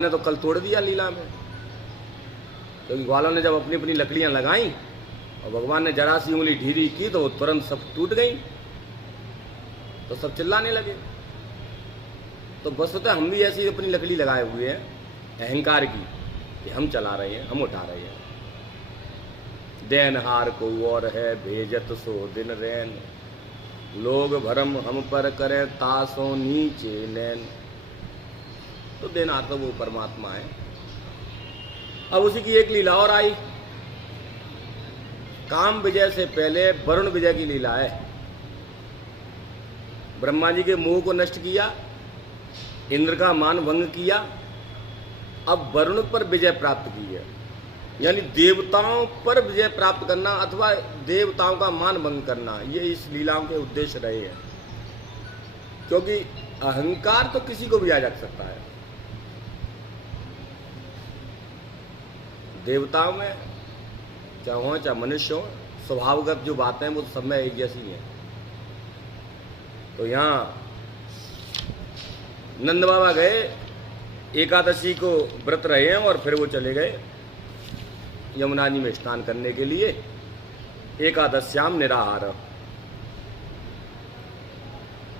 ने तो कल तोड़ दिया लीला में, क्योंकि ग्वालों ने जब अपनी अपनी लकड़ियां लगाई और भगवान ने जरा सी उंगली ढीली की तो वो तुरंत सब टूट गई, तो सब चिल्लाने लगे। तो वस्तुतः हम भी ऐसी अपनी लकड़ी लगाए हुए हैं अहंकार की कि हम चला रहे हैं, हम उठा रहे हैं। देनहार को और है भेजत सो दिन रैन, लोग भरम हम पर करें तासों नीचे नैन। तो देनहार तो वो परमात्मा है। अब उसी की एक लीला और आई। काम विजय से पहले वरुण विजय की लीला है। ब्रह्मा जी के मोह को नष्ट किया, इंद्र का मान भंग किया, अब वरुण पर विजय प्राप्त की है। यानी देवताओं पर विजय प्राप्त करना अथवा देवताओं का मान भंग करना, ये इस लीलाओं के उद्देश्य रहे हैं। क्योंकि अहंकार तो किसी को भी आ जा सकता है। देवताओं में चाहे हो चाहे मनुष्य हो, स्वभावगत जो बातें वो सब में एक जैसी हैं। तो यहाँ नंद बाबा गए, एकादशी को व्रत रहे हैं और फिर वो चले गए यमुना जी में स्नान करने के लिए। एकादश्याम निराहार। अब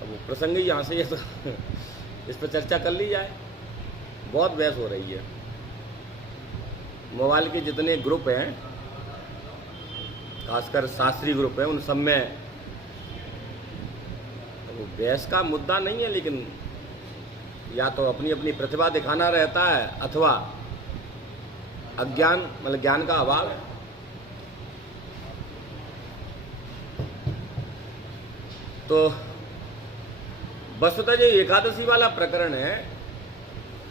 वो प्रसंग ही यहाँ से तो इस पर चर्चा कर ली जाए, बहुत बहस हो रही है। मोबाइल के जितने ग्रुप हैं, खासकर शास्त्रीय ग्रुप हैं, उन सब में वो बहस का मुद्दा नहीं है, लेकिन या तो अपनी अपनी प्रतिभा दिखाना रहता है अथवा अज्ञान मतलब ज्ञान का अभाव है। तो वस्तुतः जो एकादशी वाला प्रकरण है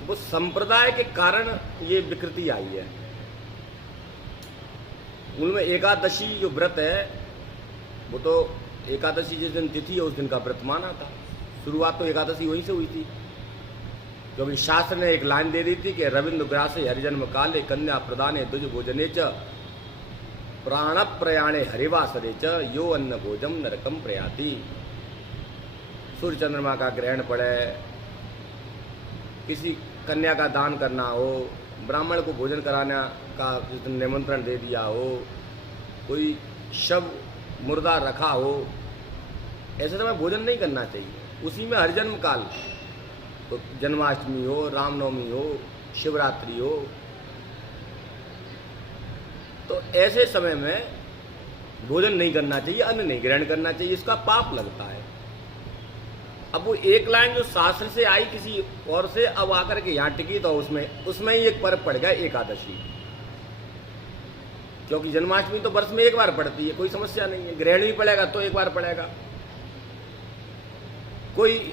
वो संप्रदाय के कारण ये विकृति आई है। उनमें एकादशी जो व्रत है वो तो एकादशी जिस दिन तिथि है उस दिन का व्रत माना था। शुरुआत तो एकादशी वहीं से हुई थी, क्योंकि शास्त्र ने एक लाइन दे दी थी कि रविंद्र ग्रासे हरिजन्म काले कन्या प्रदाने दुज भोजने च प्राण प्रयाणे हरिवासरे च यो अन्न भोजम नरकम प्रयाति। सूर्य चंद्रमा का ग्रहण पड़े, किसी कन्या का दान करना हो, ब्राह्मण को भोजन कराने का निमंत्रण दे दिया हो, कोई शव मुर्दा रखा हो, ऐसे समय भोजन नहीं करना चाहिए। उसी में हरिजन्म काल, तो जन्माष्टमी हो, रामनवमी हो, शिवरात्रि हो, तो ऐसे समय में भोजन नहीं करना चाहिए, अन्न नहीं ग्रहण करना चाहिए, इसका पाप लगता है। अब वो एक लाइन जो शास्त्र से आई किसी और से अब आकर के यहाँ टिकी, तो उसमें ही एक पर्व पड़ गया एकादशी। क्योंकि जन्माष्टमी तो वर्ष में एक बार पड़ती है, कोई समस्या नहीं है। ग्रहण भी पड़ेगा तो एक बार पड़ेगा। कोई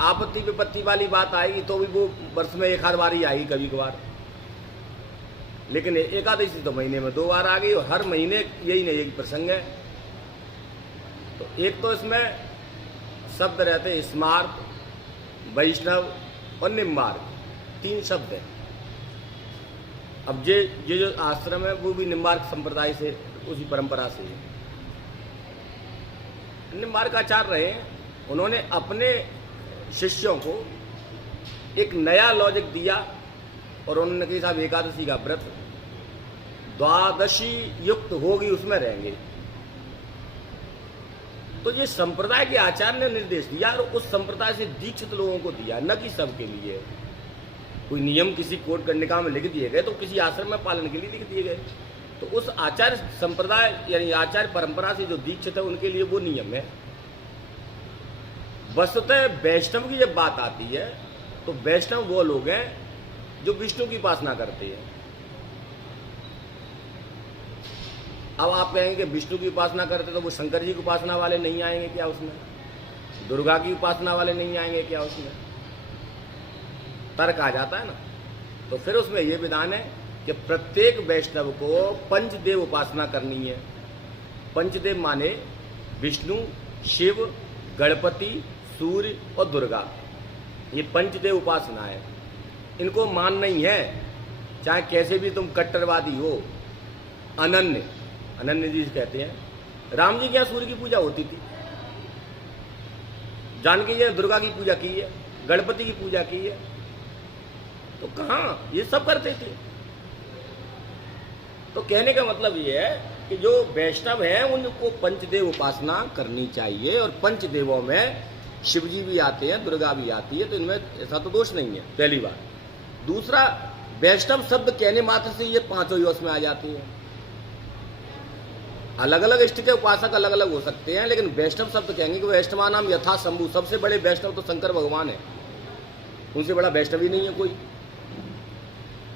आपत्ति विपत्ति वाली बात आएगी तो भी वो वर्ष में एक आध बार ही आएगी, कभी कभार। लेकिन एकादशी तो महीने में 2 बार आ गई, और हर महीने यही नहीं एक प्रसंग है। तो एक तो इसमें शब्द रहते हैं स्मार्त, वैष्णव और निम्बार्क, 3 शब्द हैं। अब ये जो आश्रम है वो भी निम्बार्क संप्रदाय से, उसी परंपरा से है। निम्बार्क आचार्य रहे हैं, उन्होंने अपने शिष्यों को एक नया लॉजिक दिया और उन्होंने कहा साहब एकादशी का व्रत द्वादशी युक्त होगी, उसमें रहेंगे। तो ये संप्रदाय के आचार्य ने निर्देश दिया और उस संप्रदाय से दीक्षित लोगों को दिया, न कि सबके लिए। कोई नियम किसी कोड कंडिका में लिख दिए गए तो किसी आश्रम में पालन के लिए लिख दिए गए। तो उस आचार्य संप्रदाय यानी आचार्य परंपरा से जो दीक्षित है उनके लिए वो नियम है। वस्तुतः वैष्णव की जब बात आती है तो वैष्णव वो लोग हैं जो विष्णु की उपासना करते हैं। अब आप कहेंगे कि विष्णु की उपासना करते तो वो शंकर जी की उपासना वाले नहीं आएंगे क्या उसमें? दुर्गा की उपासना वाले नहीं आएंगे क्या उसमें? तर्क आ जाता है ना। तो फिर उसमें ये विधान है कि प्रत्येक वैष्णव को पंचदेव उपासना करनी है। पंचदेव माने विष्णु, शिव, गणपति, सूर्य और दुर्गा। ये पंचदेव उपासना है। इनको मान नहीं है, चाहे कैसे भी तुम कट्टरवादी हो। अनन्य जी कहते हैं। राम जी के यहाँ सूर्य की पूजा होती थी, जानकी जी ने दुर्गा की पूजा की है, गणपति की पूजा की है। तो कहाँ ये सब करते थे। तो कहने का मतलब ये है कि जो वैष्णव है उनको पंचदेव उपासना करनी चाहिए, और पंचदेवों में शिव जी भी आते हैं, दुर्गा भी आती है, तो इनमें ऐसा तो दोष नहीं है, पहली बात। दूसरा, वैष्णव शब्द कहने मात्र से ये पांचों योस में आ जाती है। अलग अलग इष्ट के उपासक अलग अलग हो सकते हैं, लेकिन वैष्णव शब्द कहेंगे कि वैष्णवा नाम यथा शंभु, सबसे बड़े वैष्णव तो शंकर भगवान है, उनसे बड़ा वैष्णव ही नहीं है कोई।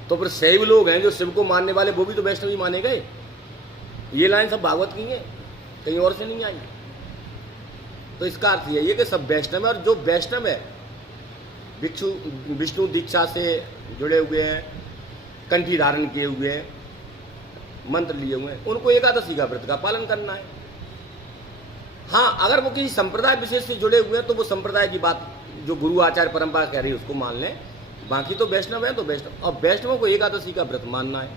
तो फिर शैव लोग हैं जो शिव को मानने वाले, वो भी तो वैष्णव ही माने गए। ये लाइन सब भागवत की है, कहीं और से नहीं आई। तो इसका अर्थ यही है कि सब वैष्णव है, और जो वैष्णव है विष्णु दीक्षा से जुड़े हुए हैं, कंठी धारण किए हुए हैं, मंत्र लिए हुए हैं, उनको एकादशी का व्रत का पालन करना है। हाँ, अगर वो किसी संप्रदाय विशेष से जुड़े हुए हैं तो वो संप्रदाय की बात जो गुरु आचार्य परंपरा कह रही है उसको मान लें, बाकी तो वैष्णव है तो वैष्णव। और वैष्णवों को एकादशी का व्रत मानना है।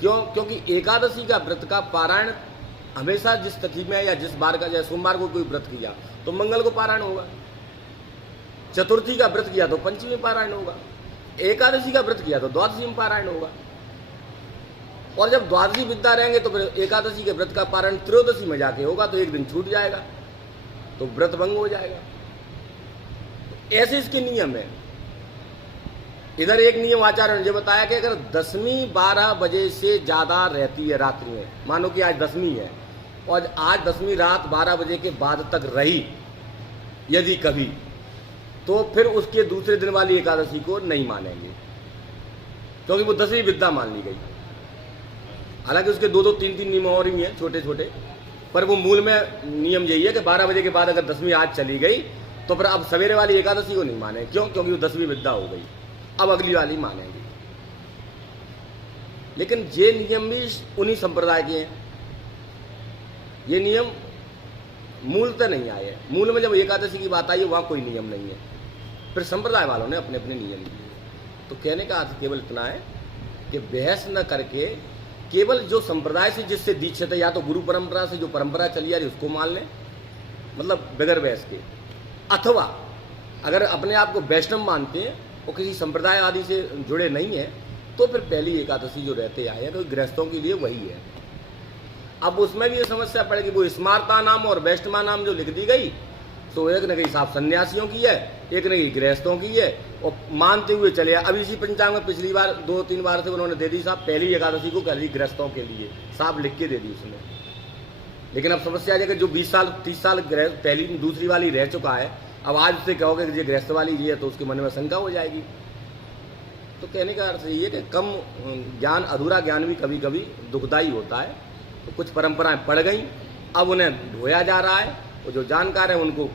क्यों? क्योंकि एकादशी का व्रत का पारायण हमेशा जिस तिथि में या जिस बार का, जैसे सोमवार को कोई व्रत किया तो मंगल को पारायण होगा, चतुर्थी का व्रत किया तो पंचमी में पारायण होगा, एकादशी का व्रत किया तो द्वादशी में पारायण होगा। और जब द्वादशी विद्या रहेंगे तो फिर एकादशी के व्रत का पारायण त्रयोदशी में जाके होगा, तो एक दिन छूट जाएगा, तो व्रत भंग हो जाएगा। ऐसे इसके नियम है। इधर एक नियम आचार्य ने जो बताया कि अगर दसवीं 12 बजे से ज्यादा रहती है रात्रि में, मानो कि आज दसवीं है और आज दसवीं रात 12 बजे के बाद तक रही यदि कभी, तो फिर उसके दूसरे दिन वाली एकादशी को नहीं मानेंगे, क्योंकि वो 10वीं विद्या मान ली गई। हालांकि उसके 2-2, 3-3 नियम और ही हैं छोटे छोटे, पर वो मूल में नियम यही है कि 12 बजे के बाद अगर 10वीं आज चली गई तो फिर अब सवेरे वाली एकादशी को नहीं माने। क्यों? क्योंकि वो 10वीं विद्या हो गई, अब अगली वाली मानेंगे। लेकिन ये नियम भी उन्हीं संप्रदाय के हैं, ये नियम मूलतः नहीं आए। मूल में जब एकादशी की बात आई है वहां कोई नियम नहीं है, फिर संप्रदाय वालों ने अपने अपने नियम दिए। तो कहने का अर्थ केवल इतना है कि बहस न करके केवल जो संप्रदाय से जिससे दीक्षित है, या तो गुरु परंपरा से जो परंपरा चली आ रही उसको मान लें, मतलब बगैर बहस के, अथवा अगर अपने आप को वैष्णव मानते हैं और किसी संप्रदाय आदि से जुड़े नहीं है तो फिर पहली एकादशी जो रहते आए हैं तो गृहस्थों के लिए वही है। अब उसमें भी ये समस्या पड़ेगी, वो स्मारता नाम और वैष्णवा नाम जो लिख दी गई तो एक न कहीं साफ सन्यासियों की है, एक न कहीं गृहस्थों की है, और मानते हुए चले। अब इसी पंचांग में पिछली बार 2-3 बार से उन्होंने दे दी साहब पहली एकादशी को कर दी गृहस्थों के लिए, साफ लिख के दे दी उसने। लेकिन अब समस्या है कि जो 20 साल 30 साल पहली दूसरी वाली रह चुका है, अब आज उससे कहोगे कि ये गृहस्थ वाली ये है तो उसके मन में शंका हो जाएगी। तो कहने का अर्थ ये कि कम ज्ञान, अधूरा ज्ञान भी कभी कभी दुखदायी होता है। तो कुछ परंपराएं पड़ गई, अब उन्हें ढोया जा रहा है, और जो जानकार हैं उनको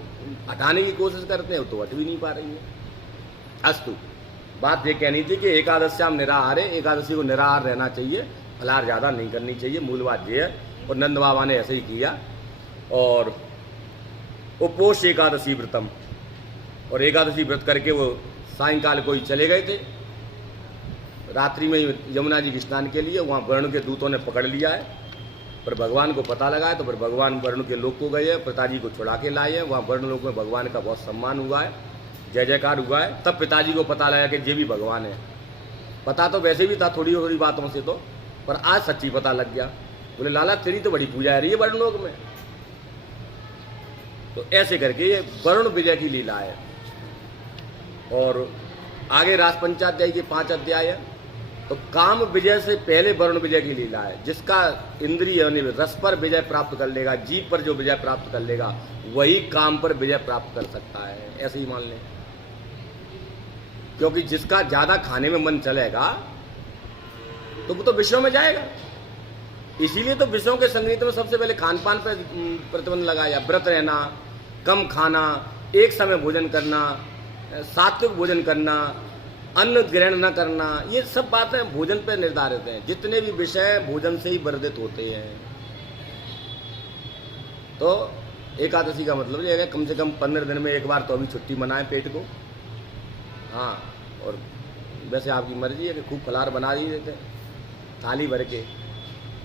हटाने की कोशिश करते हैं तो हट भी नहीं पा रही है। अस्तु, बात ये कहनी थी कि एकादश्याम निराहार है, एकादशी को निराहार रहना चाहिए, फलाहार ज़्यादा नहीं करनी चाहिए, मूल बात ये है। और नंद बाबा ने ऐसे ही किया। और उपोष एकादशी व्रतम, और एकादशी व्रत करके वो सायंकाल को ही चले गए थे, रात्रि में यमुना जी के स्नान के लिए। वहाँ वरुण के दूतों ने पकड़ लिया है, पर भगवान को पता लगा है तो फिर भगवान वरुण के लोक को गए हैं, पिताजी को छुड़ा के लाए हैं। वहाँ वरुण लोक में भगवान का बहुत सम्मान हुआ है, जय जयकार हुआ है। तब पिताजी को पता लगा कि ये भी भगवान है। पता तो वैसे भी था थोड़ी थोड़ी बातों से तो, पर आज सच्ची पता लग गया। बोले लाला तेरी तो बड़ी पूजा है रही है वरुण लोक में। तो ऐसे करके ये वरुण विजय की लीला है। और आगे रास पंचाध्याय के 5 अध्याय है। तो काम विजय से पहले वरुण विजय की लीला है। जिसका इंद्रिय यानी रस पर विजय प्राप्त कर लेगा, जीव पर जो विजय प्राप्त कर लेगा, वही काम पर विजय प्राप्त कर सकता है, ऐसे ही मान लें। क्योंकि जिसका ज्यादा खाने में मन चलेगा तो वो तो विषयों में जाएगा। इसीलिए तो विषयों के संगीत में सबसे पहले खान पान पर प्रतिबंध लगाया। व्रत रहना, कम खाना, एक समय भोजन करना, सात्विक भोजन करना, अन्न ग्रहण न करना, ये सब बातें भोजन पर निर्धारित हैं। जितने भी विषय भोजन से ही वर्धित होते हैं। तो एकादशी का मतलब ये है कम से कम 15 दिन में एक बार तो अभी छुट्टी मनाएं पेट को। हाँ, और वैसे आपकी मर्जी है कि खूब फलाहार बना ही देते थाली भर के,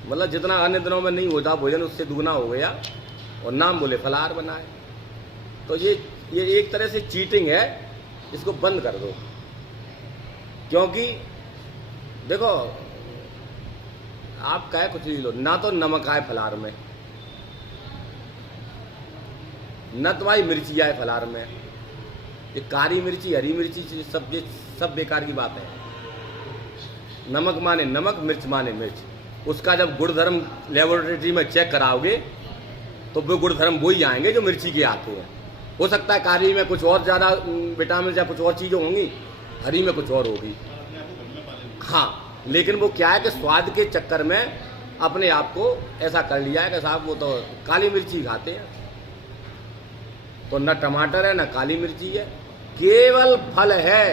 मतलब जितना अन्य दिनों में नहीं होता भोजन उससे दुगना हो गया, और नाम बोले फलाहार बनाए। तो ये एक तरह से चीटिंग है, इसको बंद कर दो। क्योंकि देखो आप कहे कुछ भी लो, ना तो नमक आए फलार में, न तुम्हारी मिर्ची आए फलार में। ये कारी मिर्ची, हरी मिर्ची, सब बेकार की बात है। नमक माने नमक, मिर्च माने मिर्च। उसका जब गुणधर्म लेबोरेटरी में चेक कराओगे तो वो गुणधर्म वही आएंगे जो मिर्ची के आते हैं। हो सकता है कारी में कुछ और ज़्यादा विटामिन या कुछ और चीज़ें होंगी, हरी में कुछ और होगी। हाँ, लेकिन वो क्या है कि स्वाद के चक्कर में अपने आप को ऐसा कर लिया है कि साहब वो तो काली मिर्ची खाते हैं। तो न टमाटर है न काली मिर्ची है, केवल फल है।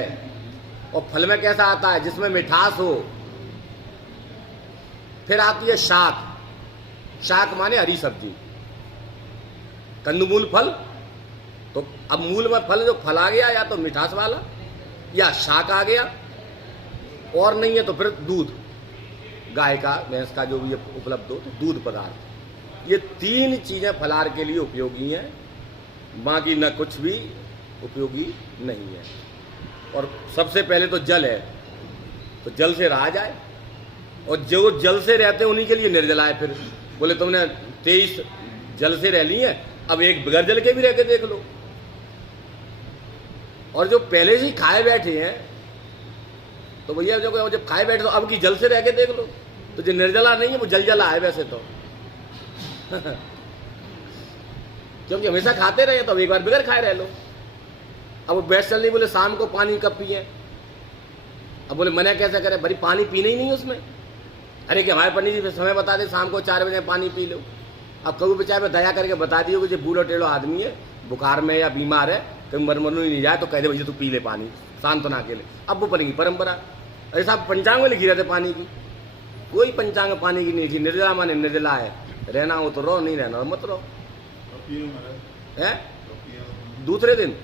और फल में कैसा आता है? जिसमें मिठास हो। फिर आती है शाक। शाक माने हरी सब्जी, कंदमूल फल। तो अब मूल में फल जो फल आ गया, या तो मिठास वाला या शाक आ गया, और नहीं है तो फिर दूध, गाय का भैंस का जो भी उपलब्ध हो तो दूध पदार्थ। ये तीन चीजें फलाहार के लिए उपयोगी हैं, बाकी न कुछ भी उपयोगी नहीं है। और सबसे पहले तो जल है, तो जल से रहा जाए। और जो जल से रहते हैं उन्हीं के लिए निर्जला है। फिर बोले तुमने 23 जल से रह ली है, अब एक बगैर जल के भी रह के देख लो। और जो पहले से ही खाए बैठे हैं, तो भैया जो जब खाए बैठे तो अब की जल से रह के देख लो। तो जो निर्जला नहीं है वो जलजला है वैसे तो क्योंकि हमेशा खाते रहे तो अब एक बार बगैर खाए रह लो। अब वो बैठ चल नहीं, बोले शाम को पानी कब पिए। अब बोले मना कैसे करे, भाई पानी पीना ही नहीं उसमें। अरे कि हमारे पंडित जी समय बता दे शाम को 4 बजे पानी पी लो। अब कभी बेचारे में दया करके बता दियो कि जो बूढ़ो टेढ़ो आदमी है, बुखार में या बीमार है, कहीं मरमरू ही नहीं जाए, तो कह दे भैया तू पी ले पानी सांत्वना के लिए। अब वो बनेगी परंपरा। ऐसा पंचांग में लिखी रहते पानी की, कोई पंचांग पानी की नहीं थी। निर्जला माने निर्जला है, रहना हो तो रहो, नहीं रहना हो मत रहो। है दूसरे दिन